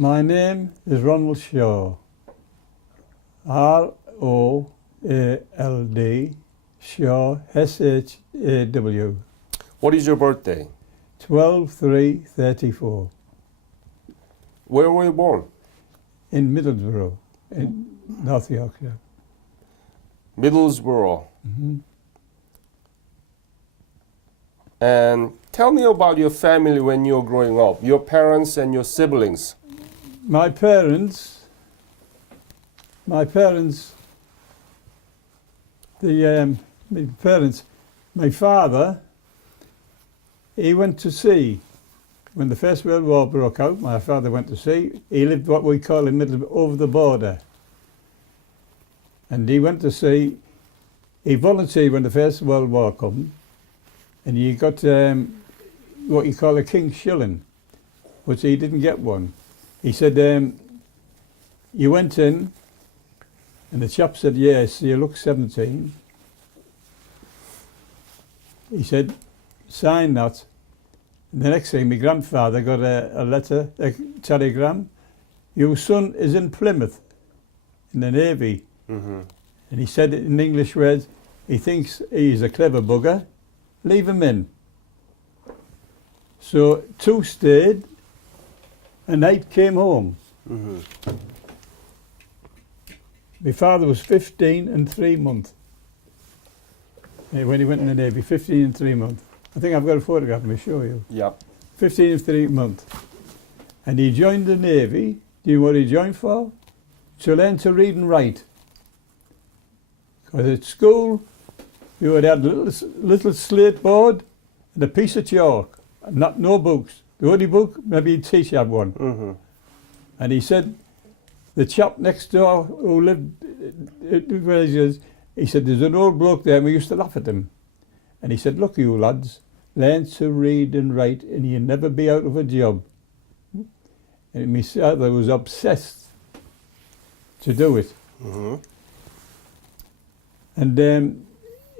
My name is Ronald Shaw. R-O-A-L-D, Shaw, S-H-A-W. What is your birthday? 12/3/34. Where were you born? In Middlesbrough, in North Yorkshire. Middlesbrough. Mm-hmm. And tell me about your family when you were growing up, your parents and your siblings. My parents, my father, he went to sea. When the First World War broke out, my father went to sea. He lived what we call in Middlesbrough, over the border. And he went to sea. He volunteered when the First World War came, and he got what you call a king's shilling, which he didn't get one. He said, you went in, and the chap said, yes, you look 17. He said, sign that. And the next thing, my grandfather got a letter, a telegram. Your son is in Plymouth, in the Navy. Mm-hmm. And he said it in English words, he thinks he's a clever bugger, leave him in. So 2 stayed, and 8 came home. Mm-hmm. My father was 15 and 3 months when he went in the Navy, 15 and 3 months. I think I've got a photograph, let me show you. Yep. 15 and 3 months. And he joined the Navy. Do you know what he joined for? To learn to read and write. Because at school, you would have a little slate board and a piece of chalk, and no books. The only book, maybe a teacher had one. Mm-hmm. And he said, the chap next door who lived at the villages, he said, there's an old bloke there, and we used to laugh at him. And he said, look, you lads, learn to read and write, and you'll never be out of a job. And my father was obsessed to do it. Mm-hmm. And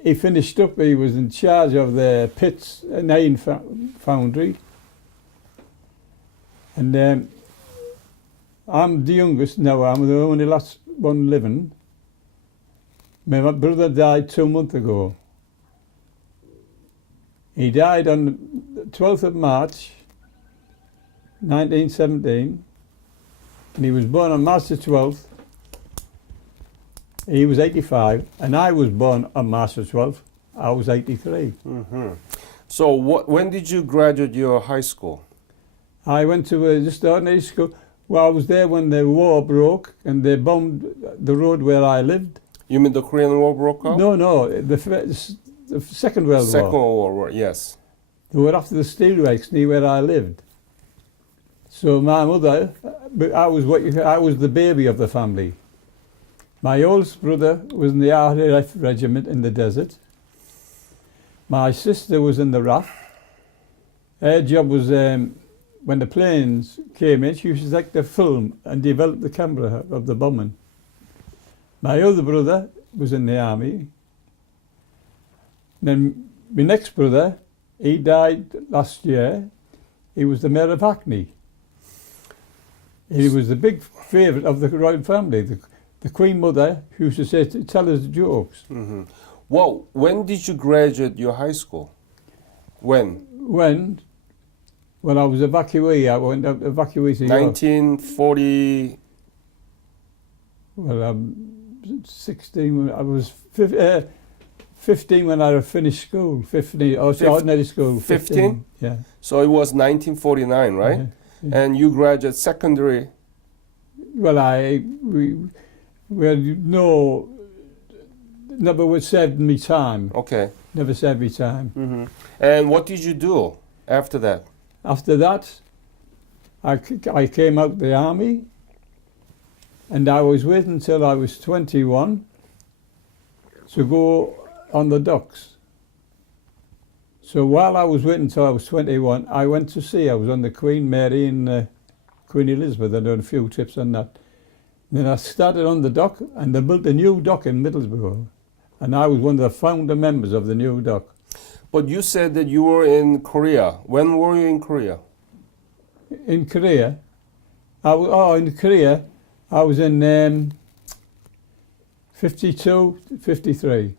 he finished up, he was in charge of the pits, an iron foundry. And I'm the youngest now, I'm the only last one living. My brother died 2 months ago. He died on the 12th of March, 1917, and he was born on March the 12th. He was 85, and I was born on March the 12th. I was 83. Mm-hmm. So when did you graduate your high school? I went to just ordinary school. Well, I was there when the war broke, and they bombed the road where I lived. You mean the Korean War broke out? No, the Second World War. Second World War, yes. They were after the steelworks near where I lived. So my mother, I was the baby of the family. My oldest brother was in the RAF regiment in the desert. My sister was in the RAF. Her job was, when the planes came in, she used to take the film and develop the camera of the bombing. My other brother was in the army. Then my next brother, he died last year. He was the mayor of Hackney. He was the big favourite of the royal family. The Queen Mother used to say, tell us the jokes. Mm-hmm. Well, when did you graduate your high school? When? When I was evacuee, I went out evacuee to York. 1940. Well, 16. I was 15 when I finished school. 15. Ordinary school. 15? Yeah. So it was 1949, right? Yeah. And you graduated secondary. Well, never would served me time. Okay. Never served me time. Mm-hmm. And what did you do after that? After that, I came out the army, and I was waiting until I was 21 to go on the docks. So while I was waiting until I was 21, I went to sea. I was on the Queen Mary and Queen Elizabeth. I'd done a few trips on that. Then I started on the dock, and they built a new dock in Middlesbrough, and I was one of the founder members of the new dock. But you said that you were in Korea. When were you in Korea? In Korea, In Korea, I was in 52, 53.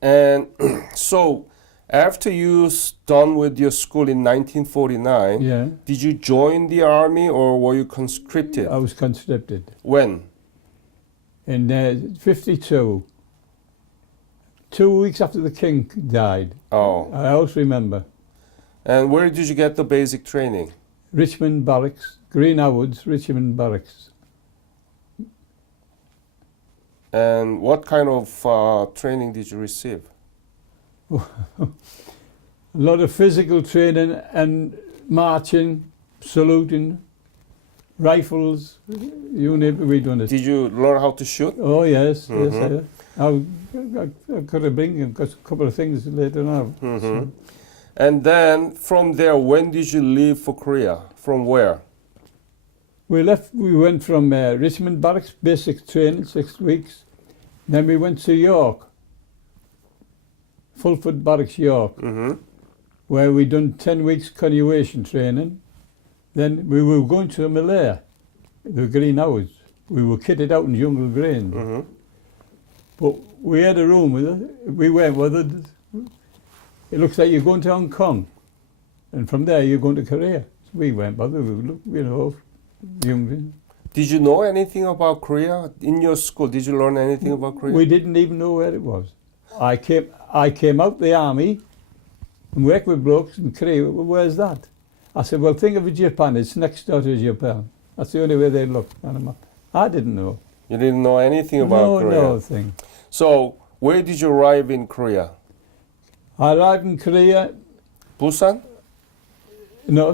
And so, after you done with your school in 1949, Yeah, did you join the army or were you conscripted? I was conscripted When? in 52. 2 weeks after the king died. Oh. I also remember. And where did you get the basic training? Richmond Barracks, Green Woods, Richmond Barracks. And what kind of training did you receive? A lot of physical training and marching, saluting, rifles, you name it, we done it. Did you learn how to shoot? Oh yes, Mhm. yes. I could have bring a couple of things later on. Mhm. And then from there, when did you leave for Korea? From where? We went from Richmond Barracks, basic training, 6 weeks. Then we went to York, Fulford Barracks, York, Mm-hmm. where we done 10 weeks continuation training. Then we were going to Malaya, the Green Hours. We were kitted out in jungle green. Mm-hmm. But we had a room with it. We went with it. It looks like you're going to Hong Kong. And from there you're going to Korea. So we went, but we looked, young. Did you know anything about Korea in your school? Did you learn anything about Korea? We didn't even know where it was. I came out the army and worked with blokes in Korea. Well, where's that? I said, well, think of Japan. It's next door to Japan. That's the only way they look on a map. I didn't know. You didn't know anything about Korea? No thing. So, where did you arrive in Korea? I arrived in Korea, Busan?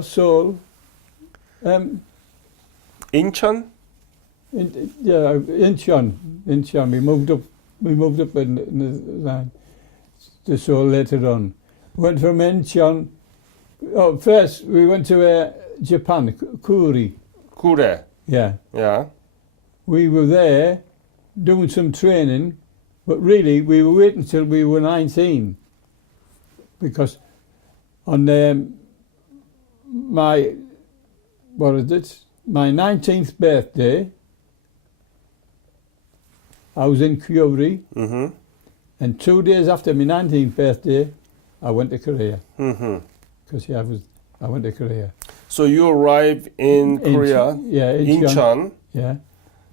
Seoul. Incheon? Incheon. We moved up in the line to Seoul later on. Went from Incheon. Oh, first we went to Japan, Kuri. Kure? Yeah. Yeah. We were there doing some training, but really we were waiting until we were 19. Because on my 19th birthday, I was in Kuri, Mm-hmm. and 2 days after my 19th birthday, I went to Korea. Mm-hmm. Because I went to Korea. So you arrived in Korea, Yeah, Incheon, Yeah.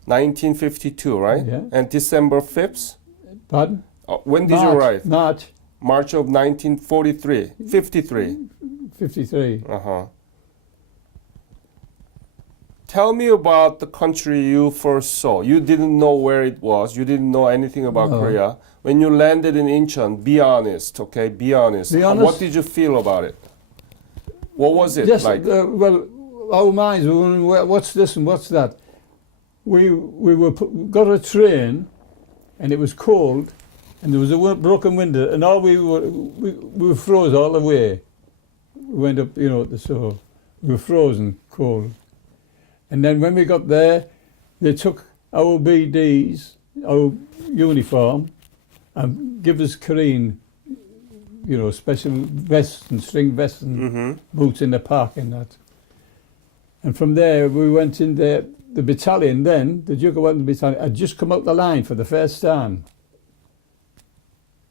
1952, right? Yeah. And December 5th? Pardon? When did you arrive? March March of 1943, 53. 53. Uh-huh. Tell me about the country you first saw. You didn't know where it was. You didn't know anything about No. Korea. When you landed in Incheon, be honest, okay? Be honest. Be honest. What did you feel about it? What was it Yes, like? well, our minds were wondering, what's this and what's that? We got a train, and it was cold, and there was a broken window, and all we were froze all the way. We went up, at the Seoul. We were frozen, cold. And then when we got there, they took our BDs, our uniform, and give us Korean, special vests and string vests and Mm-hmm. boots in the park and that. And from there, we went in the battalion then, the Duke of Wellington battalion, had just come out the line for the first time.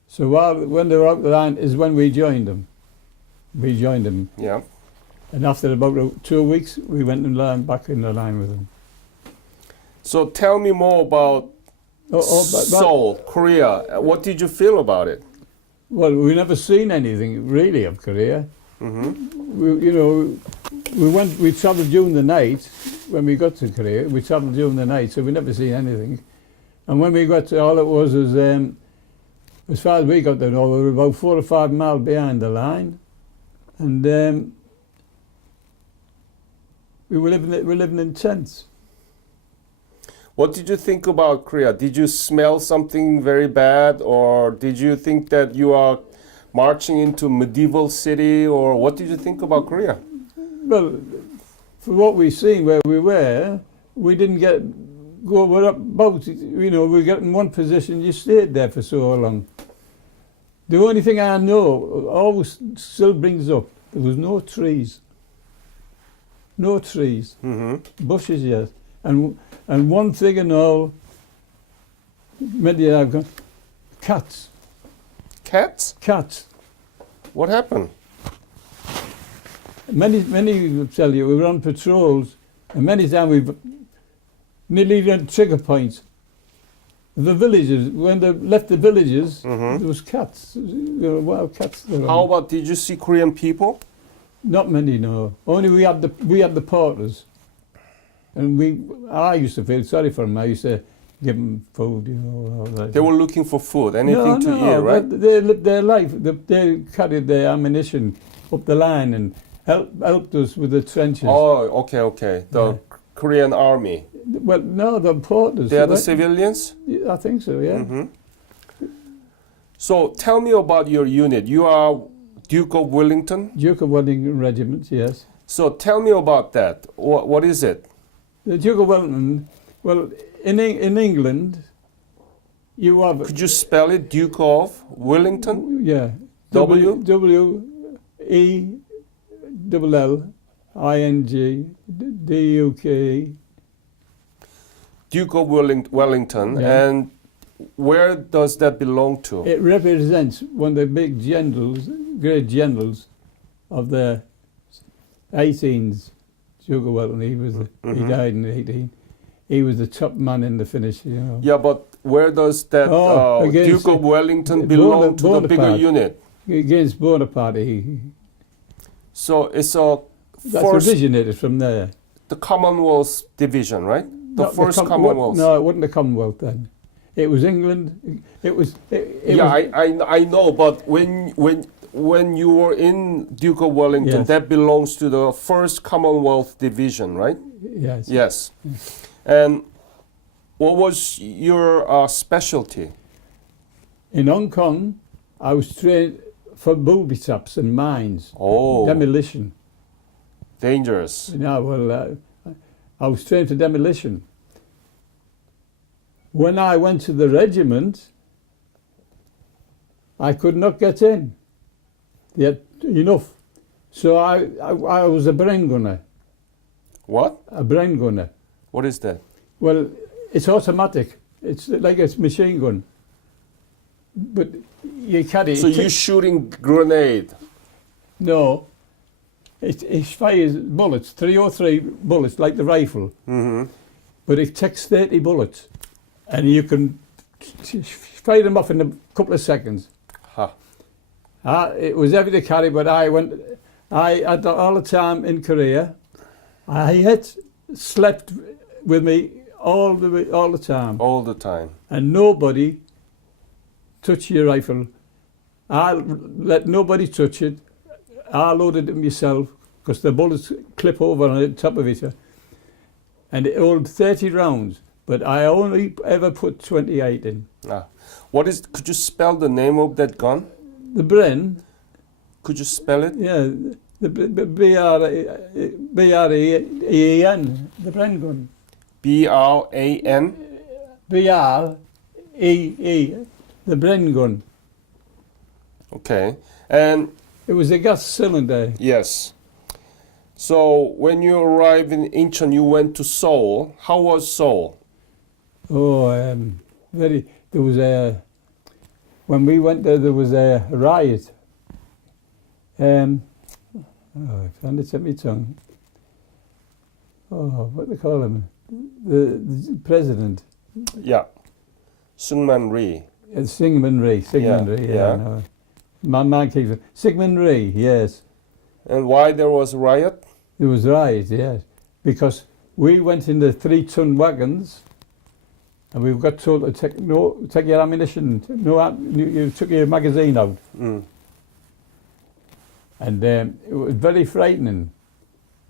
So when they were out the line is when we joined them. We joined them. Yeah. And after about 2 weeks, we went in line, back in the line with them. So tell me more about But Seoul, Korea. What did you feel about it? well, we never seen anything really of Korea. Mm-hmm. We travelled during the night. When we got to Korea, we travelled during the night, so we never seen anything. And when we got to, all it was, as far as we got there, we were about 4 or 5 miles behind the line. And we were living in tents. What did you think about Korea? Did you smell something very bad, or did you think that you are marching into medieval city, or what did you think about Korea? Well, for what we seen where we were, we didn't go about, we got in one position, you stayed there for so long. The only thing I know, always still brings up, there was no trees. no trees, Mm-hmm. bushes, yes. And one thing and all, many I've got cats. Cats? Cats. What happened? Many will tell you we were on patrols, and many times we've nearly done trigger points. The villages, when they left the villages, Mhm. there was cats, wild cats there. How about, did you see Korean people? Not many, no. Only we had the porters, and I used to feel sorry for them. I used to give them food, all that. They were looking for food, anything to eat, right? They lived their life. They carried their ammunition up the line and helped us with the trenches. Oh, okay. The Yeah. Korean army. Well, no, the porters. They are the right? civilians? I think so, yeah. Mm-hmm. So tell me about your unit. You are Duke of Wellington? Duke of Wellington Regiment, yes. So tell me about that. What is it? The Duke of Wellington, well, in England, you have... Could you spell it? Duke of Wellington? Yeah. W? W-E-L-L-I-N-G-D-U-K. Duke of Wellington. Yeah. And where does that belong to? It represents one of the big generals, great generals of the 18s. Duke of Wellington, he died in 18. He was the top man in the finish, you know. Yeah, but where does that against Duke of Wellington belong to the bigger Bonaparte. unit? Against Bonaparte, So it's a that's first, originated from there. the Commonwealth division, right? The Not first Com- Commonwealth. No, it wasn't the Commonwealth then. It was England. It was. Yeah, I know, but when you were in Duke of Wellington, Yes. that belongs to the first Commonwealth division, right? Yes. Yes. And what was your specialty? In Hong Kong, I was trained for booby traps and mines, Oh, demolition. dangerous. I was trained for demolition. When I went to the regiment, I could not get in. They had enough. So I was a brain gunner. What? A brain gunner. What is that? Well, it's automatic. It's like a machine gun. But you carry So you're shooting grenade. No. It fires bullets, 303 bullets, like the rifle. Mm-hmm. But it takes 30 bullets. And you can fire them off in a couple of seconds. Ha. It was heavy to carry, but I had all the time in Korea. I had slept with me all the time. All the time. And nobody touch your rifle. I let nobody touch it. I loaded it myself because the bullets clip over on the top of it. And it held 30 rounds, but I only ever put 28 in. Ah. Could you spell the name of that gun? The Bren, Could you spell it? yeah, the B-R-E-E-N, the Bren gun. B-R-A-N? B-R-E-E, the Bren gun. Okay. And It was a gas cylinder. yes. So when you arrived in Incheon, you went to Seoul. How was Seoul? Oh, there was when we went there was a riot. I found it at my tongue. Oh, what they call him? The president. Yeah. Sunman Rhee. Sigmund Rhee. Sigmund Yeah, Rhee, yeah. No. My man keeps it. Sigmund Rhee, yes. And why there was a riot? It was riot, yes. Because we went in the 3-ton wagons and we got told to take your ammunition. You took your magazine out. Mm. And it was very frightening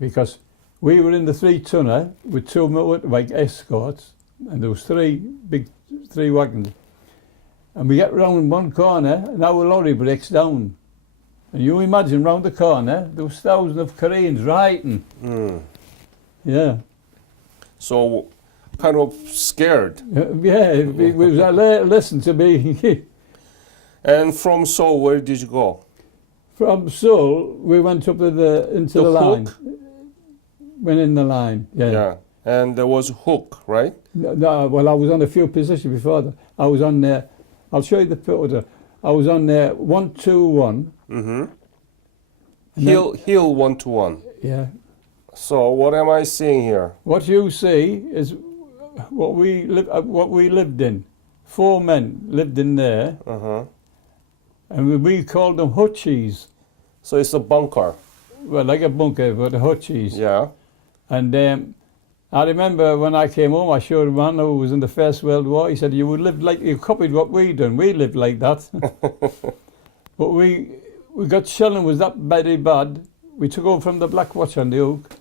because we were in the 3-tonner with 2 motorbike escorts and there was 3 wagons. And we get round one corner and our lorry breaks down. And you imagine round the corner there was thousands of Koreans rioting. Mm. Yeah. So kind of scared. Yeah, it was a lesson to me. And from Seoul, where did you go? From Seoul, we went up into the line. Hook? went in the line. Yeah. Yeah. And there was hook, right? No, well, I was on a few positions before that. I was on there. I'll show you the photo. I was on there 1-2-1. Mm-hmm. And Heel 1-1. Yeah. So what am I seeing here? What you see is what we lived in. 4 men lived in there, Uh-huh. and we called them hutchies. So it's a bunker. Well, like a bunker, but a hutchies. Yeah. And I remember when I came home, I showed a man who was in the First World War. He said, "You would live like you copied what we done. We lived like that." But we got shelling was that very bad. We took over from the Black Watch on the Oak.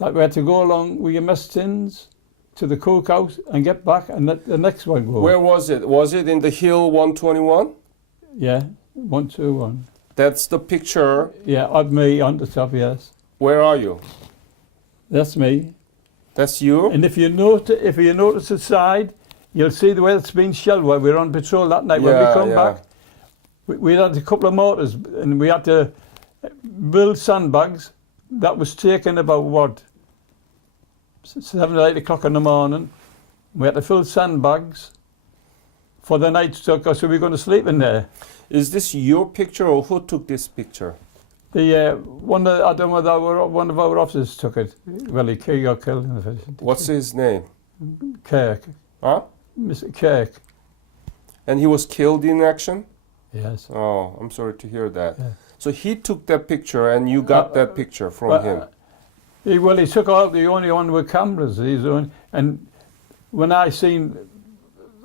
That we had to go along with your mess tins to the cookhouse and get back and let the next one go. Where was it? Was it in the Hill 121? Yeah, 1-2-1. That's the picture. Yeah, of me on the top. Yes, Where are you? that's me. That's you? And if you notice the side, you'll see the way it's been shelled. While we were on patrol that night, when we come back, we had a couple of mortars, and we had to build sandbags. That was taken about what 7 or 8 o'clock in the morning. We had to fill sandbags for the night, so we were going to sleep in there. Is this your picture or who took this picture? I don't know whether one of our officers took it. Well, he got killed in the fish. What's his name? Kirk, Huh? Mr. Kirk. And he was killed in action? Yes. Oh, I'm sorry to hear that. Yeah. So he took that picture and you got that picture from him? He took out the only one with cameras. And when I seen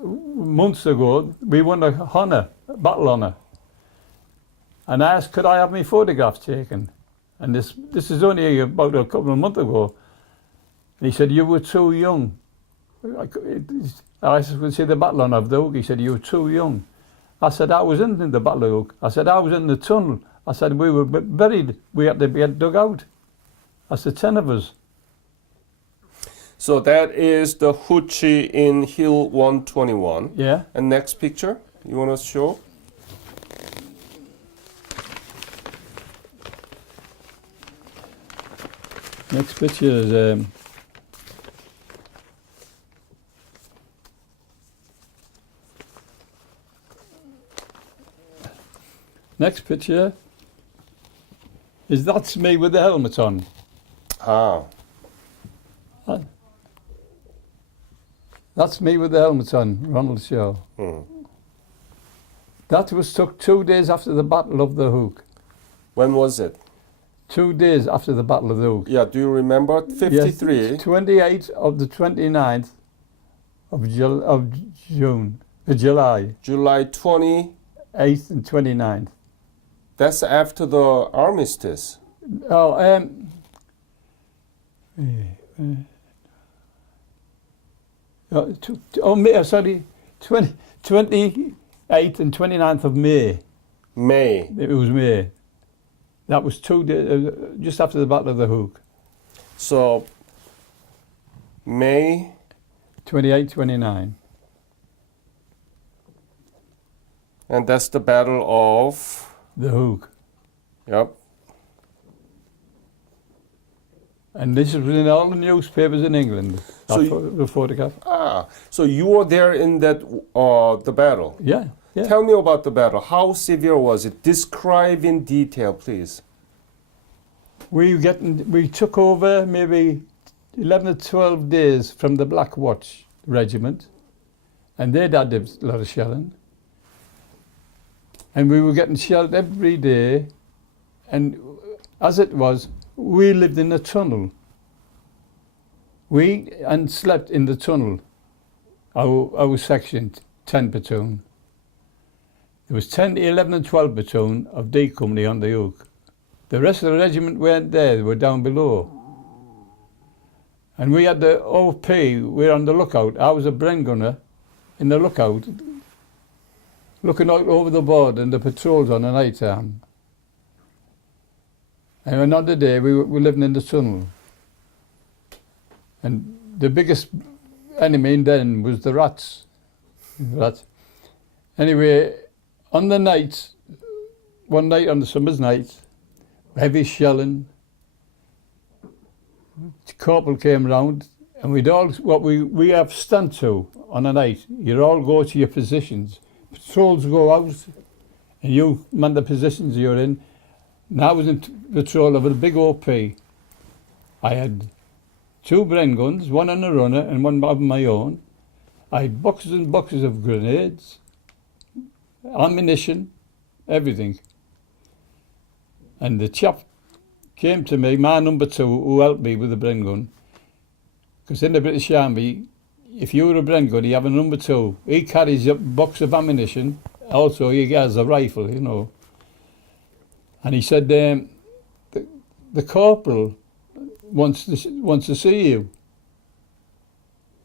months ago, we won a battle honour. And I asked, could I have my photographs taken? And this is only about a couple of months ago. And he said, you were too young. I said, see the battle honour of the Oak? He said, you were too young. I said, I was in the Battle of Oak. I said, I was in the tunnel. I said, we were buried. We had to be dug out. I said, 10 of us. So that is the Hoochie in Hill 121. Yeah. And next picture, you want to show? Next picture is next picture is that's me with the helmet on. Ah. That's me with the helmet on, Ronald Shaw. Hmm. That was took 2 days after the Battle of the Hook. When was it? 2 days after the Battle of the Hook. Yeah, do you remember? 53? Yes, 28th of the 29th of June, July. July 28th 8th and 29th. That's after the armistice. Oh, sorry, 28th and 29th of May. May. It was May. That was 2 days, just after the Battle of the Hook. So, May 28, 29. and that's the Battle of... The Hook. Yep. And this was in all the newspapers in England. So The photograph. Ah, so you were there in that the battle. Yeah, yeah. Tell me about the battle. How severe was it? Describe in detail, please. We took over maybe 11 or 12 days from the Black Watch regiment, and they'd had a lot of shelling. And we were getting shelled every day, and as it was, we lived in a tunnel. We slept in the tunnel, our section, 10 platoon. There was 10, 11 and 12 platoon of D Company on the Oak. The rest of the regiment weren't there, they were down below. And we had the OP, we were on the lookout. I was a Bren gunner in the lookout, looking out over the board and the patrols on the night time. And another day we were living in the tunnel. And the biggest enemy then was the rats. Anyway, on the night, one night on the summer's night, heavy shelling, the corporal came round, and we'd all, what we have stand to on a night. You'd all go to your positions. Patrols go out, and you man the positions you're in. And I was in patrol of a big OP. I had 2 Bren guns, one on a runner and one of my own. I had boxes and boxes of grenades, ammunition, everything. And the chap came to me, my number 2, who helped me with the Bren gun. Because in the British Army, if you were a Bren gun, you have a number 2. He carries a box of ammunition. Also, he has a rifle, you know. And he said, the corporal wants to see you.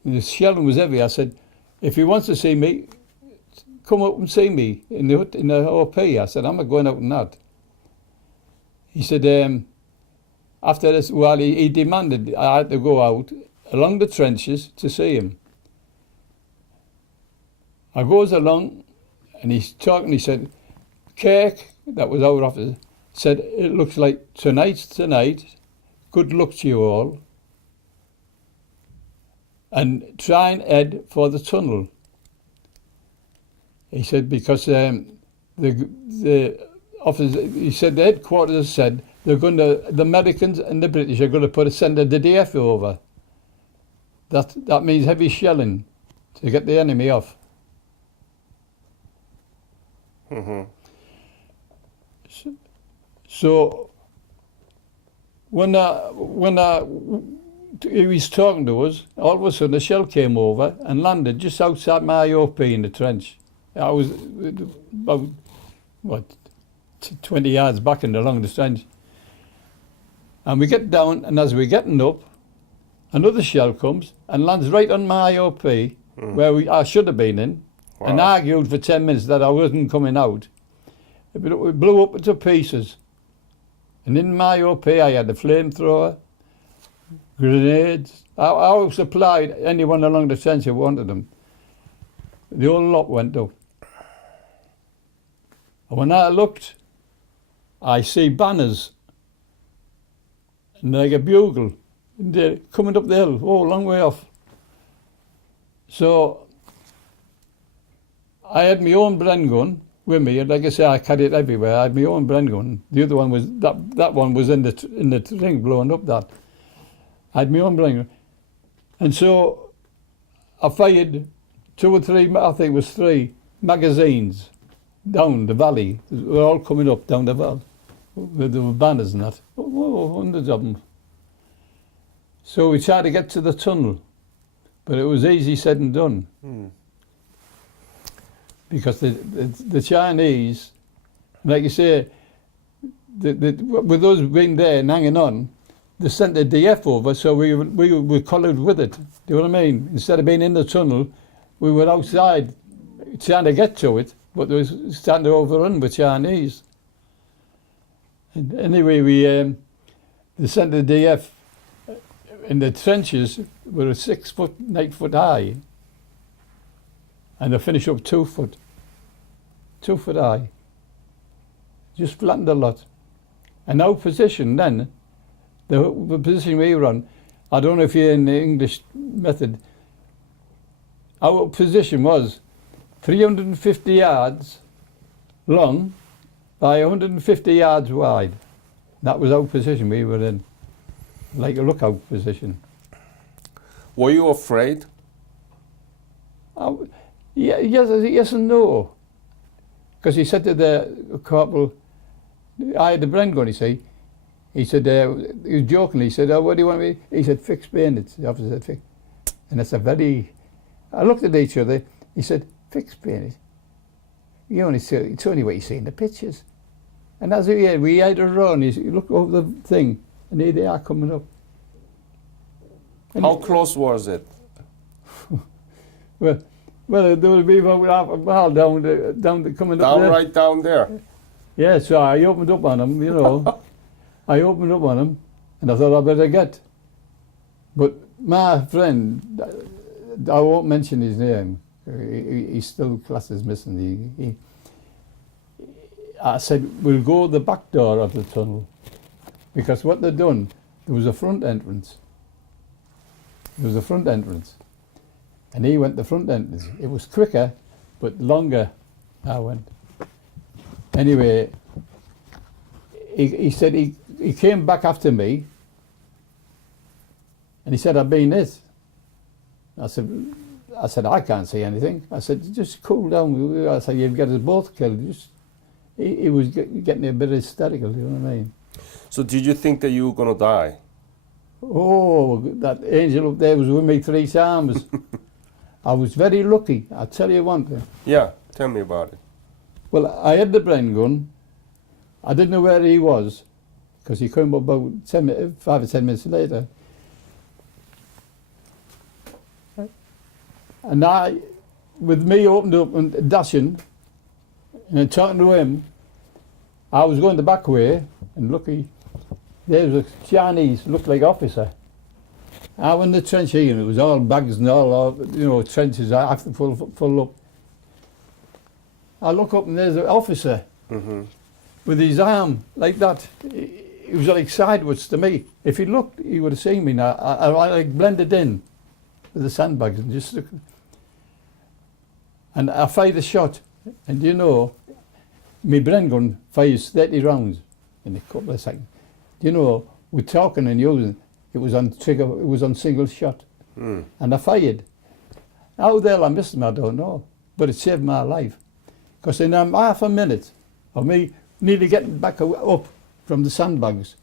And the shelling was heavy. I said, if he wants to see me, come up and see me in the OP. I said, I'm not going out in that. He said, after this, well, he demanded I had to go out along the trenches to see him. I goes along, and he's talking. He said, Kirk, that was our officer, said, it looks like tonight's tonight. Good luck to you all. And try and head for the tunnel. He said, because the officer, he said, the headquarters said they're going to, the Americans and the British are going to send a DDF over. That means heavy shelling to get the enemy off. Mm-hmm. So when he was talking to us, all of a sudden a shell came over and landed just outside my OP in the trench. I was about, 20 yards back and along the trench. And we get down, and as we're getting up, another shell comes and lands right on my OP, where I should have been in, and argued for 10 minutes that I wasn't coming out. It blew up into pieces. And in my OP, I had a flamethrower, grenades. I supplied anyone along the trench who wanted them. The whole lot went up. And when I looked, I see banners, and like a bugle, and they're coming up the hill, a long way off. So I had my own Bren gun with me, and like I say, I carried it everywhere. I had my own Bren gun. The other one was that one was in the ring, blowing up. That I had my own Bren gun, and so I fired 2 or 3, I think it was 3 magazines down the valley. They were all coming up down the valley with the banners and that. Hundreds of them. So we tried to get to the tunnel, but it was easy said and done. Because the Chinese, like you say, with us being there and hanging on, they sent the DF over, so we were collared with it. Do you know what I mean? Instead of being in the tunnel, we were outside trying to get to it, but they were starting to overrun with Chinese. And anyway, they sent the DF in the trenches were 6 foot, 8 foot high, and they finished up 2 foot high. Just flattened a lot. And our position then, the position we were on, I don't know if you're in the English method, our position was 350 yards long by 150 yards wide. That was our position we were in, like a lookout position. Were you afraid? Yes and no. Because he said to the corporal, I had the Bren gun, he said, he was joking, he said, what do you want me? He said, fixed bayonets. The officer said, fix. And that's I looked at each other, he said, fixed bayonets. It's only what you see in the pictures. And as we had a run, you look over the thing, and here they are coming up. And how close was it? Well, there would be about half a mile down coming up there. Right down there? Yeah, so I opened up on him, I opened up on him, and I thought I'd better get. But my friend, I won't mention his name, he's still classed as missing. I said, we'll go the back door of the tunnel. Because what they'd done, there was a front entrance, There was a front entrance. And he went the front entrance. It was quicker, but longer I went. Anyway, he said he came back after me, and he said, I've been hit. I said, I can't see anything. I said, just cool down. I said, you've got us both killed. He was getting a bit hysterical, you know what I mean? So did you think that you were going to die? Oh, that angel up there was with me 3 times. I was very lucky. I'll tell you one thing. Yeah, tell me about it. Well, I had the Bren gun. I didn't know where he was, because he came about 5 or 10 minutes later. And I, with me opened up and dashing, and talking to him, I was going the back way, and lucky, there was a Chinese, looked like officer. I went in the trench here, and it was all bags and all you know, trenches, I have to full up. I look up and there's an officer with his arm like that. He was like sideways to me. If he looked, he would have seen me now. I like blended in with the sandbags and just look. And I fired a shot, and you know, my Bren gun fires 30 rounds in a couple of seconds. You know, we're talking and using, it was on trigger, it was on single shot. And I fired. How the hell I missed him, I don't know. But it saved my life. Because in half a minute of me nearly getting back up from the sandbags,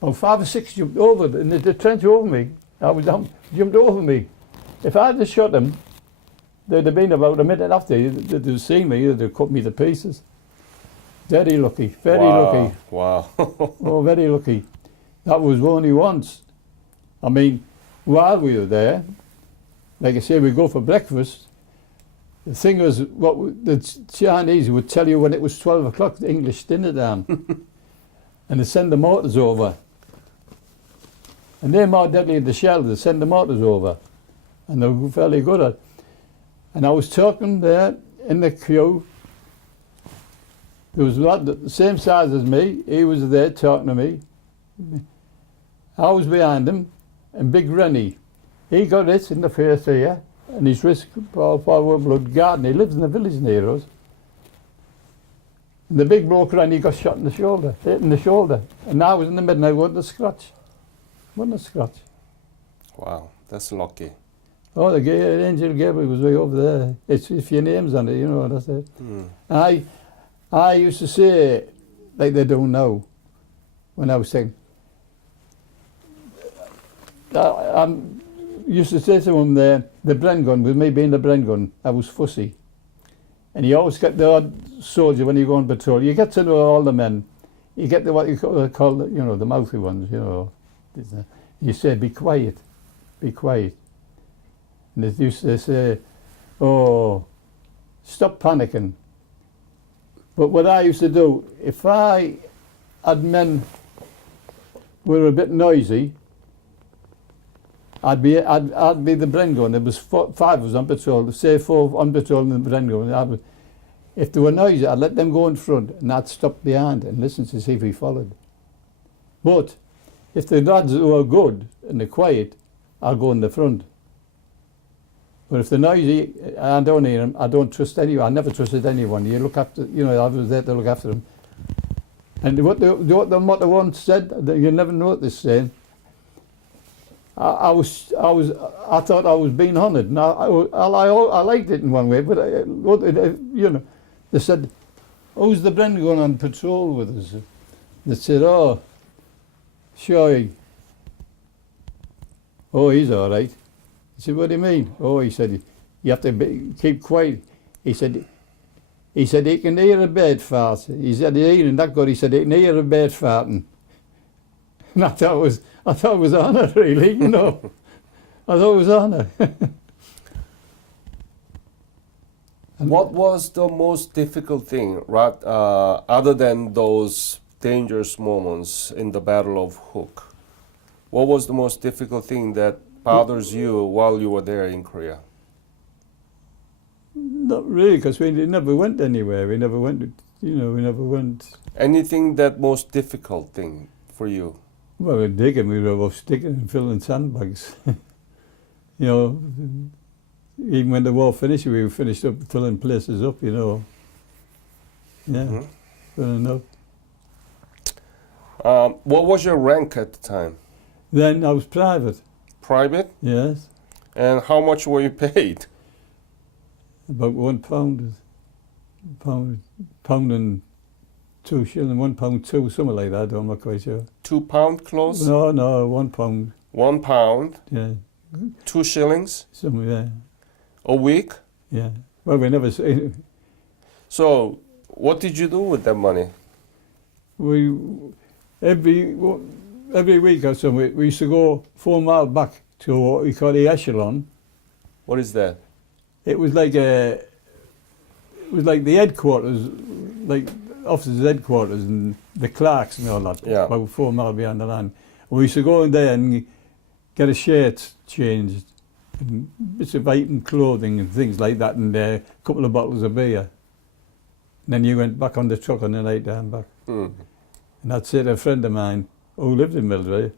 about 5 or 6 jumped over, and the trench over me, I was down, jumped over me. If I had shot them, they'd have been about a minute after, they'd have seen me, they'd have cut me to pieces. Very lucky, very lucky. Wow. Oh, very lucky. That was only once. I mean, while we were there, like I say, we go for breakfast. The thing was, the Chinese would tell you when it was 12 o'clock, the English dinner time. And they send the mortars over. And they're more deadly than the shell, they send the mortars over. And they were fairly good at it. And I was talking there in the queue. There was a lad the same size as me. He was there talking to me. I was behind him, and Big Rennie, he got hit in the face here, and his wrist all blood garden. He lives in the village near us. And the big bloke Rennie got shot in the shoulder, hit in the shoulder. And I was in the middle, and I wasn't a scratch. Wasn't a scratch. Wow, that's lucky. Oh, the Angel Gabriel was way over there. It's if your name's on it, you know, that's it. I used to say, like they do now, when I was saying, I used to say to him there, the Bren gun, with me being the Bren gun, I was fussy. And you always get the odd soldier when you go on patrol. You get to know all the men. You get the what you call the, you know, the mouthy ones, you know. You say, be quiet, be quiet. And they used to say, oh, stop panicking. But what I used to do, if I had men who were a bit noisy, I'd be the Bren gun. There was 5 of us on patrol, say 4 on patrol in the Bren gun. If they were noisy, I'd let them go in front and I'd stop behind and listen to see if he followed. But if the lads were good and they're quiet, I'll go in the front. But if they're noisy, I don't hear them, I don't trust anyone. I never trusted anyone. You look after, you know, I was there to look after them. And what the motto once said, you never know what this saying, I thought I was being honoured. And I liked it in one way, but you know, they said, who's the Bren going on patrol with us? They said, oh, Shaw. Oh, he's all right. I said, what do you mean? Oh, he said, you have to keep quiet. He said he can hear a bird fart. He said, hearing that good, he said, he can hear a bird farting. And I thought it was honour, really, you know. I thought it was honour. What was the most difficult thing, right, other than those dangerous moments in the Battle of Hook? What was the most difficult thing that bothers you while you were there in Korea? Not really, because we never went anywhere. We never went, you know, we never went. Anything that most difficult thing for you? Well, we're digging, we were off sticking and filling sandbags. You know, even when the war finished, we were finished up filling places up, you know. Yeah, Mhm. filling up. What was your rank at the time? Then I was private, Private? yes, And how much were you paid? about £1, pound and 2 shilling, £1.2, something like that, I'm not quite sure. £2 close? No, £1, £1, yeah, 2 shillings something, yeah, a week. yeah. Well, we never, So, what did you do with that money? we, every week or so, we used to go 4 miles back to what we call the echelon. What is that? It was like the headquarters, like officers' headquarters and the clerks and all that. Yeah. About 4 miles behind the line. We used to go in there and get a shirt changed, and bits of item clothing and things like that, and a couple of bottles of beer. And then you went back on the truck on the night down back. Mm. And I'd say to a friend of mine who lived in Mildred,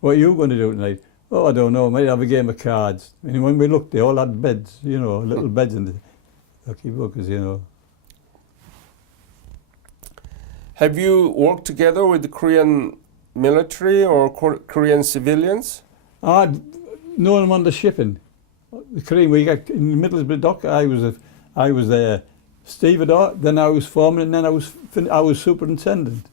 "What are you going to do tonight?" "Oh, I don't know, might have a game of cards." And when we looked, they all had beds, you know, little beds in the lucky bookers, you know. Have you worked together with the Korean military or Korean civilians? I'd known him on the shipping. The Korean, we got in the Middlesbrough dock. I was there, stevedore. Then I was foreman, and then I was superintendent.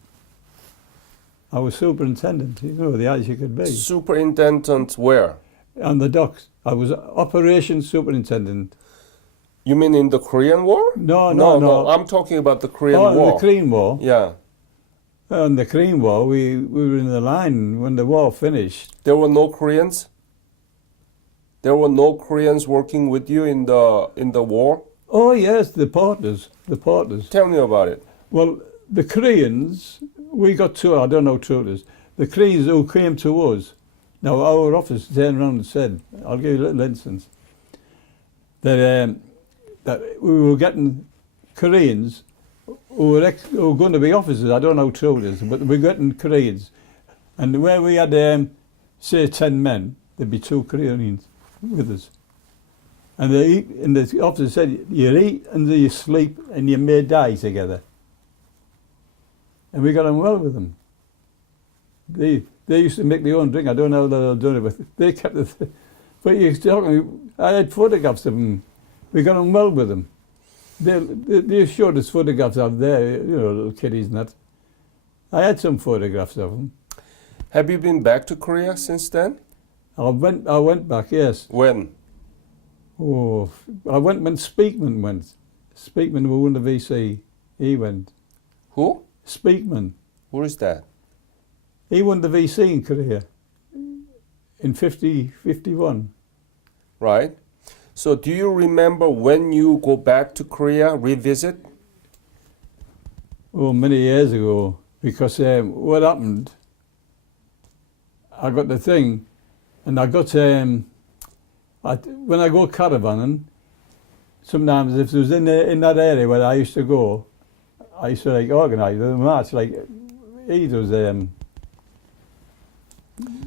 I was superintendent. You know, the highest you could be Superintendent where? on the docks. I was operations superintendent. You mean in the Korean War? No. I'm talking about the Korean Oh, War. the Korean War. Yeah. On the Korean War, we were in the line when the war finished. There were no Koreans? There were no Koreans working with you in the war? Oh yes, the porters. Tell me about it. Well, the Koreans, we got two, I don't know who it is, the Koreans who came to us. Now our office turned around and said, I'll give you a little instance, that we were getting Koreans who were going to be officers. I don't know who true it is, but we were getting Koreans. And where we had, say, 10 men, there'd be 2 Koreans with us. And the officer said, you eat and you sleep and you may die together. And we got on well with them. They used to make their own drink. I don't know how they're doing it, but they kept it. But you're talking, I had photographs of them. We got on well with them. They showed us photographs of there, you know, little kiddies and that. I had some photographs of them. Have you been back to Korea since then? I went back, yes. When? Oh, I went when Speakman went. Speakman who won the VC. He went. Who? Speakman. Who is that? He won the VC in Korea in 51. Right. So do you remember when you go back to Korea, revisit? Oh, many years ago. Because what happened, I got the thing, and I got, when I go caravanning, sometimes if it was in that area where I used to go, I used to like organise a march, like he does.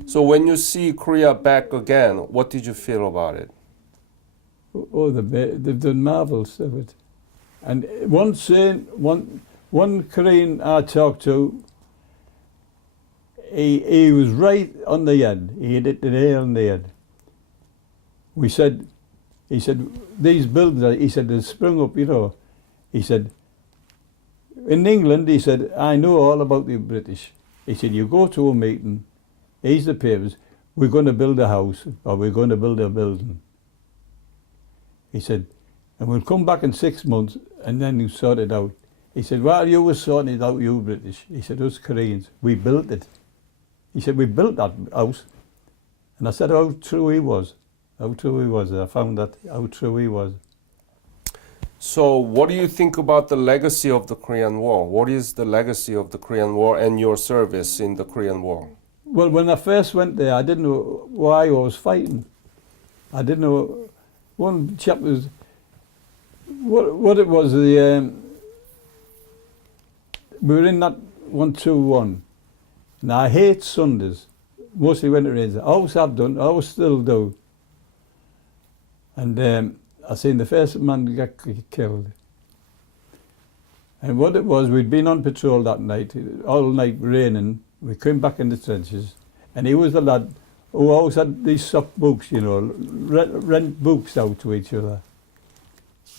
So when you see Korea back again, what did you feel about it? Oh, they've done marvels of it. And one Korean I talked to, he was right on the head. He hit it the nail on the head. He said, these buildings, he said, they sprung up, you know. He said, in England, he said, I know all about the British. He said, you go to a meeting, here's the papers, we're going to build a house, or we're going to build a building. He said, and we'll come back in 6 months, and then you sort it out. He said, while you were sorting it out, you British, he said, us Koreans, we built it. He said, we built that house. And I said how true he was. How true he was. I found that how true he was. So what do you think about the legacy of the Korean War? What is the legacy of the Korean War and your service in the Korean War? Well, when I first went there, I didn't know why I was fighting. I didn't know. One chap was, what it was, we were in that 121, And I hate Sundays, mostly when it rains. I always have done, I always still do. And I seen the first man get killed. And what it was, we'd been on patrol that night, all night raining. We came back in the trenches, and he was the lad who always had these soft books, you know, rent books out to each other.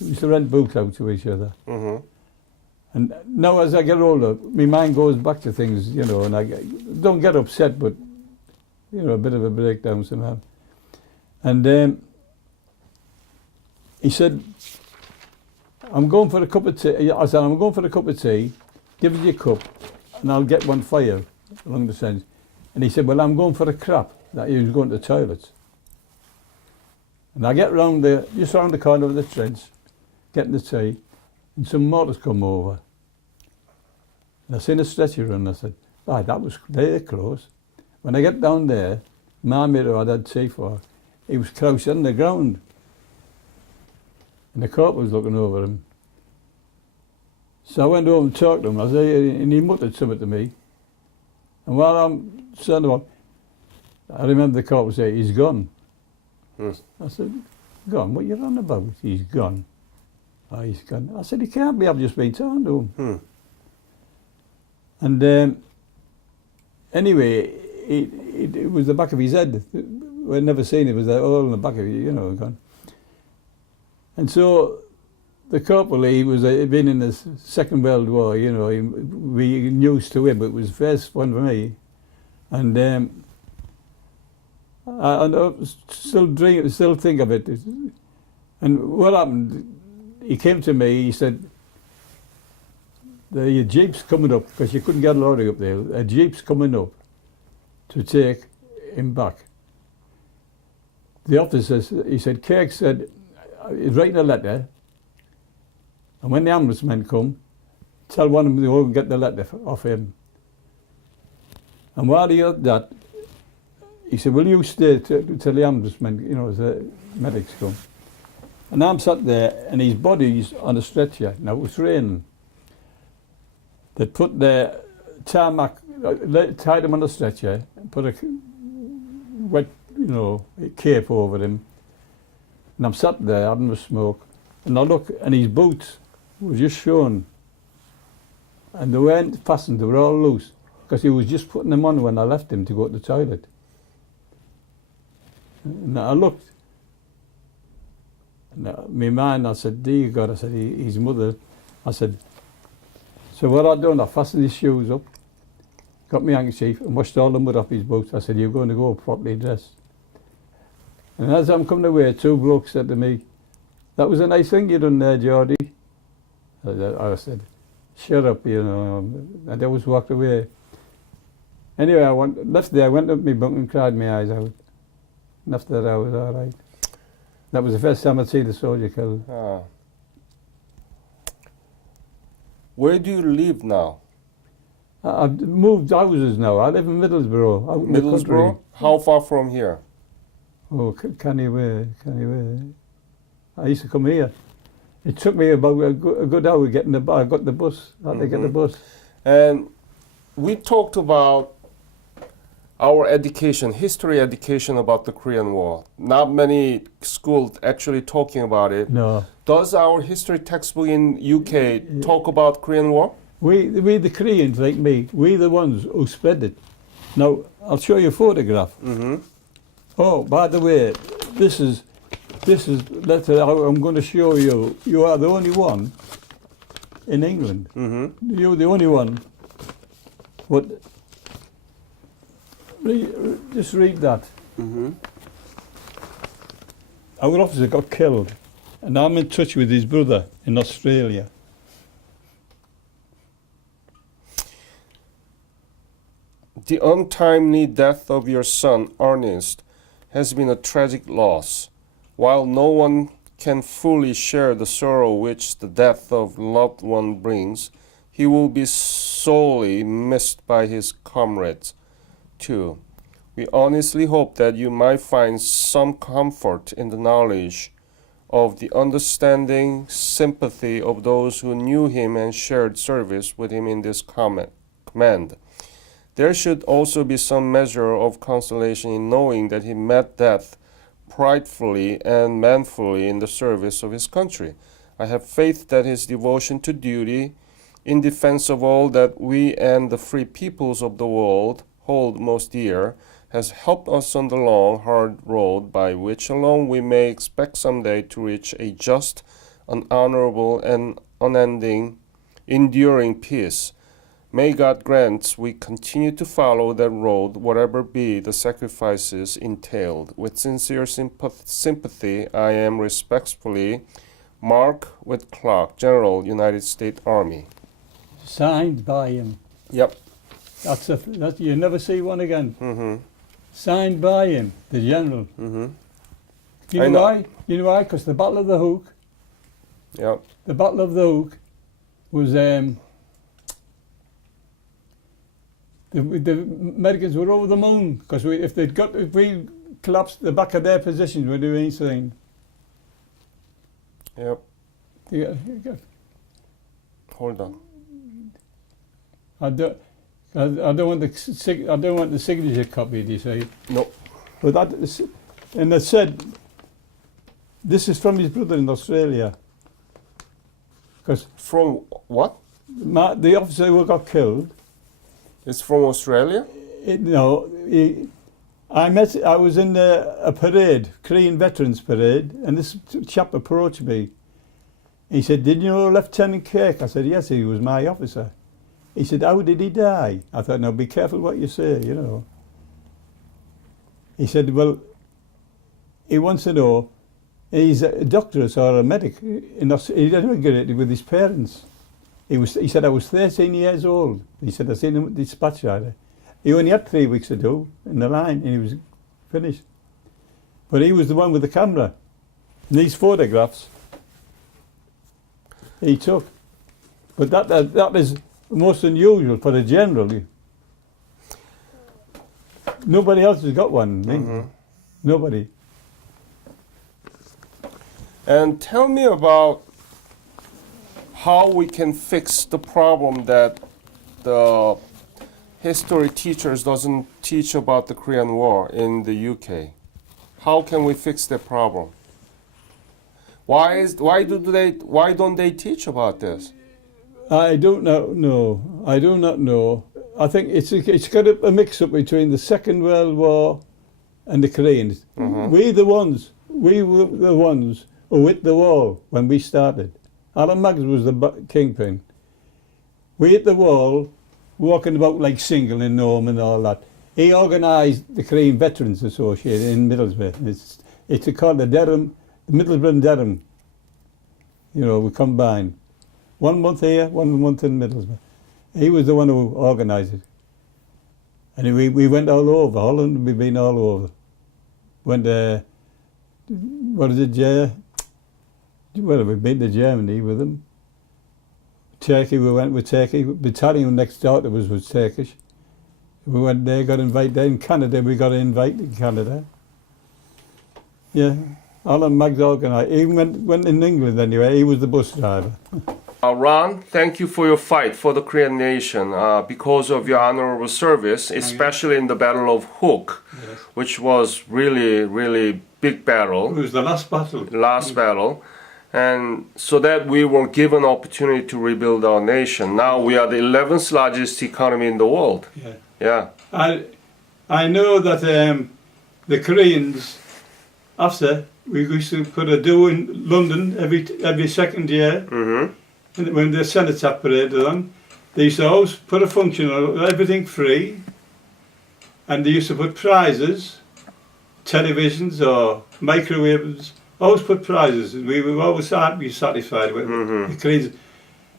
We used to rent books out to each other. Mm-hmm. And now as I get older, my mind goes back to things, you know, and I don't get upset, but, you know, a bit of a breakdown somehow. And he said, I'm going for a cup of tea. I said, I'm going for a cup of tea, give us your cup, and I'll get one for you along the fence. And he said, well, I'm going for a crap, that he was going to the toilet. And I get round there, just round the corner of the trench, getting the tea, and some mortars come over. And I seen a stretcher run, I said, ah, they're close. When I get down there, my mate who I'd had tea for, he was crouched on the ground. And the cop was looking over him. So I went over and talked to him, and he muttered something to me. And while I'm standing up, I remember the cop was saying, he's gone. I said, gone? What are you on about? He's gone. Oh, he's gone. I said, he can't be, I've just been talking to him. And anyway, it was the back of his head. We'd never seen it, it was all in the back of it, you know, gone. And so the corporal, he was he'd been in the Second World War, you know, we news to him, but it was the first one for me. And I still think of it. And what happened, he came to me, he said, the jeep's coming up, because you couldn't get a lorry up there, a jeep's coming up to take him back. The officer, he said, Kirk said, he's writing a letter, and when the ambulance men come, tell one of them to go and get the letter off him. And while he had that, he said, will you stay till the ambulance men, you know, the medics come? And I'm sat there, and his body's on a stretcher. Now, it was raining. They put the tarmac, tied him on a stretcher, and put a wet, you know, cape over him. And I'm sat there having a smoke, and I look, and his boots were just showing. And they weren't fastened, they were all loose, because he was just putting them on when I left him to go to the toilet. And I looked, and my mind, I said, dear God, I said, his mother, I said, so what I done, I fastened his shoes up, got my handkerchief, and washed all the mud off his boots. I said, you're going to go properly dressed. And as I'm coming away, two blokes said to me, that was a nice thing you done there, Geordie. I said, shut up, you know, and they was walked away. Anyway, left there, I went up my bunk and cried my eyes out. And after that, I was all right. That was the first time I'd seen the soldier killed. Ah. Where do you live now? I've moved houses now. I live in Middlesbrough, out in the country. Middlesbrough? How far from here? Oh, Canny Way. I used to come here. It took me about a good hour getting the bus. I got the bus. I had to get the bus. And we talked about our education, history education about the Korean War. Not many schools actually talking about it. No. Does our history textbook in UK talk about Korean War? We the Koreans, like me, we the ones who spread it. Now, I'll show you a photograph. Oh, by the way, this is, I'm going to show you, you are the only one in England. You're the only one. But, just read that. Our officer got killed, and I'm in touch with his brother in Australia. The untimely death of your son, Ernest, has been a tragic loss. While no one can fully share the sorrow which the death of a loved one brings, he will be sorely missed by his comrades, too. We honestly hope that you might find some comfort in the knowledge of the understanding sympathy of those who knew him and shared service with him in this command. There should also be some measure of consolation in knowing that he met death pridefully and manfully in the service of his country. I have faith that his devotion to duty in defense of all that we and the free peoples of the world hold most dear has helped us on the long, hard road by which alone we may expect someday to reach a just, an honorable, and unending, enduring peace. May God grant we continue to follow that road, whatever be the sacrifices entailed. With sincere sympathy, I am respectfully Mark with Clark, General, United States Army. Signed by him. Yep. That you never see one again. Mm-hmm. Signed by him, the general. Mm-hmm. You know why? You know why? Because the Battle of the Hook. Yep. The Battle of the Hook was the Americans were over the moon because if we collapsed the back of their positions, we'd do anything. Yep. Yeah. Hold on. I don't want the signature copied. You say. No. But that is, and they said this is from his brother in Australia. Because From what? the officer who got killed. It's from Australia? I was in a parade, Korean Veterans Parade, and this chap approached me. He said, "Did you know Lieutenant Kirk?" I said, "Yes, he was my officer." He said, "How did he die?" I thought, "No, be careful what you say, you know." He said, "Well, he wants to know, he's a doctor or a medic. He didn't immigrated with his parents. He said, I was 13 years old. He said, I seen him at the dispatch rider. He only had 3 weeks to do in the line, and he was finished. But he was the one with the camera. And these photographs he took. But that is most unusual for a general. Nobody else has got one. Mm-hmm. Nobody. And tell me about how we can fix the problem that the history teachers doesn't teach about the Korean War in the UK. How can we fix that problem? Why don't they teach about this? I don't know. No, I do not know. I think it's got a mix-up between the Second World War and the Koreans. Mm-hmm. We were the ones who hit the wall when we started. Alan Maggs was the kingpin. We hit the wall, walking about like Single and Norman and all that. He organised the Korean Veterans Association in Middlesbrough. It's called the Middlesbrough and Durham. You know, we combined. 1 month here, 1 month in Middlesbrough. He was the one who organised it. And we went all over. Holland, we've been all over. Went we've been to Germany with them. Turkey, we went with Turkey. Battalion next door to us was Turkish. We went there, got invited there. In Canada, we got invited in Canada. Yeah, Alan Maggs organised. He went in England anyway. He was the bus driver. Ron, thank you for your fight for the Korean nation because of your honorable service, especially in the Battle of Hook, Yes. which was really, really big battle. It was the last battle. Last battle. And so that we were given opportunity to rebuild our nation. Now we are the 11th largest economy in the world. Yeah. Yeah. I know that the Koreans, after, we used to put a do in London every second year. Mm-hmm. When the Cenotaph parade was on, they used to always put a function on, everything free, and they used to put prizes, televisions or microwaves, always put prizes. We were always be satisfied with the Koreans.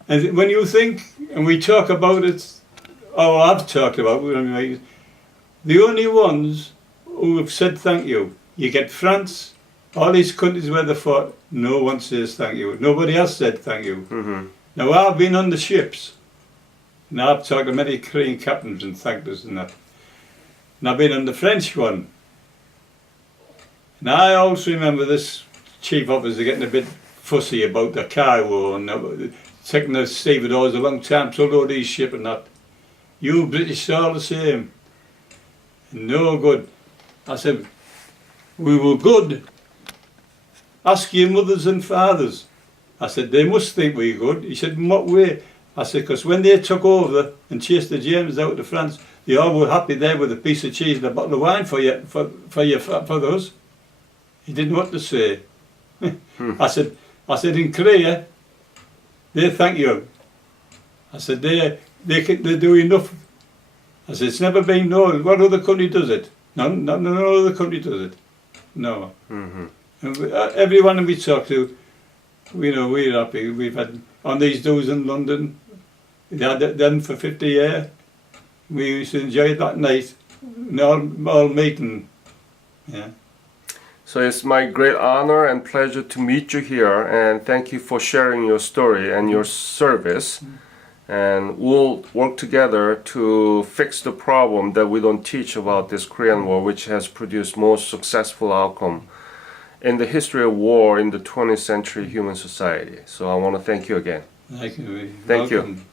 And when you think, and we talk about it, or I've talked about it, the only ones who have said thank you get France, all these countries where they fought, no one says thank you. Nobody else said thank you. Mm-hmm. Now I've been on the ships, and I've talked to many Korean captains and thanked us and that. And I've been on the French one. And I also remember this chief officer getting a bit fussy about the cargo and taking the stevedores a long time to load these ship and that. You British are all the same. No good. I said, we were good. Ask your mothers and fathers. I said, they must think we're good. He said, in what way? I said, because when they took over and chased the Germans out of France, they all were happy there with a piece of cheese and a bottle of wine for those. He didn't know what to say. I said, in Korea, they thank you. I said, they do enough. I said, it's never been known. What other country does it? No other country does it. No. Mm-hmm. And everyone we talk to, we're happy. We've had on these dues in London. They had them for 50 years. We used to enjoy that night. And all meeting. Yeah. So it's my great honor and pleasure to meet you here, and thank you for sharing your story and your service. And we'll work together to fix the problem that we don't teach about this Korean War, which has produced most successful outcome in the history of war in the 20th century human society. So I want to thank you again. Thank you. Thank you. Welcome.